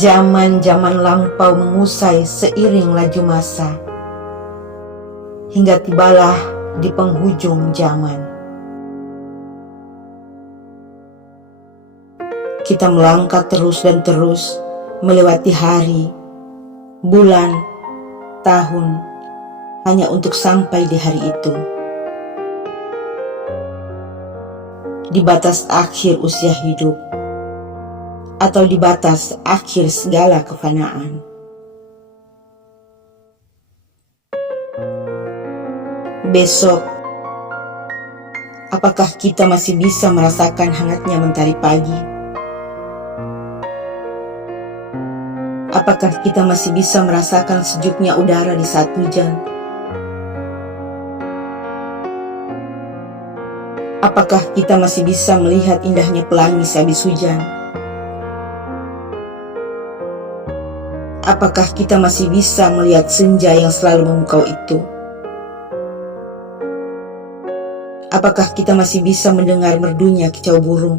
Zaman-zaman lampau mengusai seiring laju masa, hingga tibalah di penghujung zaman. Kita melangkah terus dan terus, melewati hari, bulan, tahun, hanya untuk sampai di hari itu. Di batas akhir usia hidup, atau di batas akhir segala kefanaan. Besok, apakah kita masih bisa merasakan hangatnya mentari pagi? Apakah kita masih bisa merasakan sejuknya udara di saat hujan? Apakah kita masih bisa melihat indahnya pelangi sehabis hujan? Apakah kita masih bisa melihat senja yang selalu memukau itu? Apakah kita masih bisa mendengar merdunya kicau burung?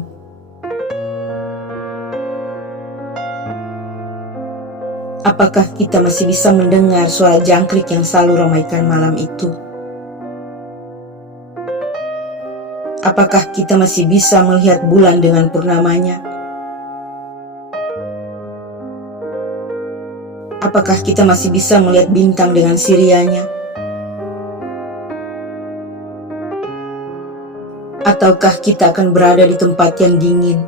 Apakah kita masih bisa mendengar suara jangkrik yang selalu ramaikan malam itu? Apakah kita masih bisa melihat bulan dengan purnamanya? Apakah kita masih bisa melihat bintang dengan sirianya? Ataukah kita akan berada di tempat yang dingin,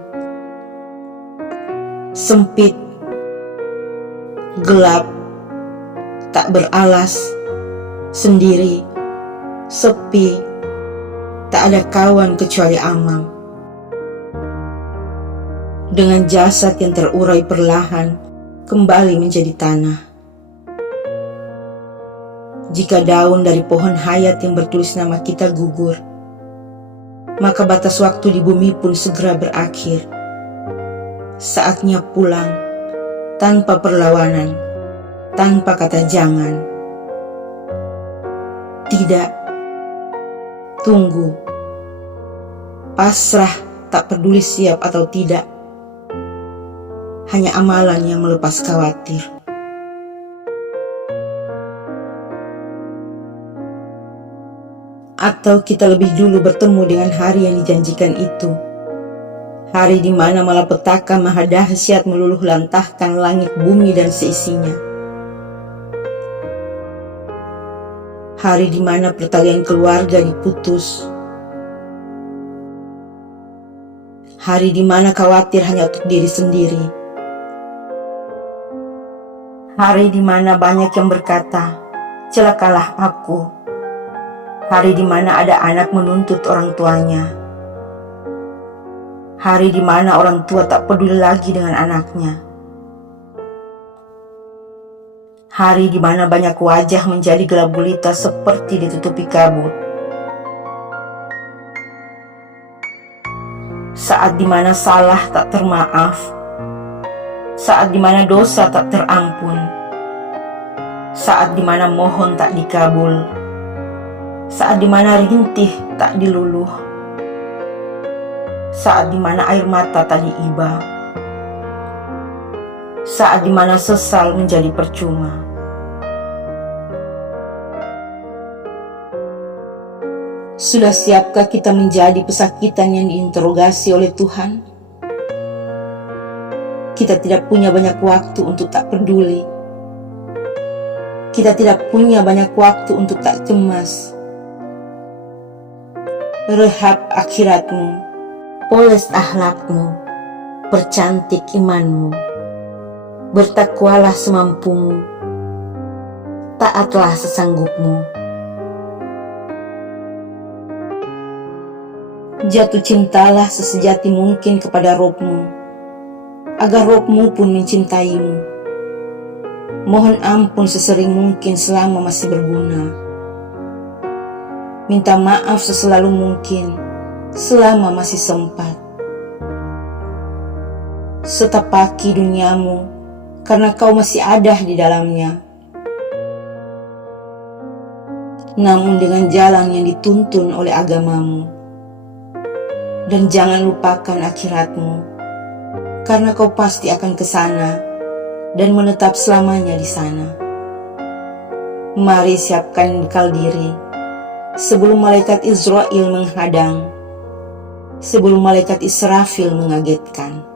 sempit, gelap, tak beralas, sendiri, sepi, tak ada kawan kecuali Amang. Dengan jasad yang terurai perlahan kembali menjadi tanah. Jika daun dari pohon hayat yang bertulis nama kita gugur, maka batas waktu di bumi pun segera berakhir. Saatnya pulang, tanpa perlawanan, tanpa kata jangan. Tidak, tunggu, pasrah, tak peduli siap atau tidak. Hanya amalan yang melepas khawatir. Atau kita lebih dulu bertemu dengan hari yang dijanjikan itu. Hari di mana malapetaka maha dahsyat meluluh lantahkan langit bumi dan seisinya. Hari di mana pertalian keluarga diputus. Hari di mana khawatir hanya untuk diri sendiri. Hari di mana banyak yang berkata, celakalah aku. Hari di mana ada anak menuntut orang tuanya. Hari di mana orang tua tak peduli lagi dengan anaknya. Hari di mana banyak wajah menjadi gelap gulita seperti ditutupi kabut. Saat di mana salah tak termaaf. Saat di mana dosa tak terampun. Saat di mana mohon tak dikabul. Saat di mana rintih tak diluluh. Saat di mana air mata tak diiba. Saat di mana sesal menjadi percuma. Sudah siapkah kita menjadi pesakitan yang diinterogasi oleh Tuhan? Kita tidak punya banyak waktu untuk tak peduli. Kita tidak punya banyak waktu untuk tak cemas. Rehab akhiratmu, poles akhlakmu, percantik imanmu. Bertakwalah semampumu, taatlah sesanggupmu. Jatuh cintalah sesejati mungkin kepada Robmu, agar Robmu pun mencintaimu. Mohon ampun sesering mungkin selama masih berguna. Minta maaf seselalu mungkin selama masih sempat. Setapaki duniamu karena kau masih ada di dalamnya. Namun dengan jalan yang dituntun oleh agamamu. Dan jangan lupakan akhiratmu, karena kau pasti akan ke sana dan menetap selamanya di sana. Mari siapkan bekal diri sebelum malaikat Israel menghadang, sebelum malaikat Israfil mengagetkan.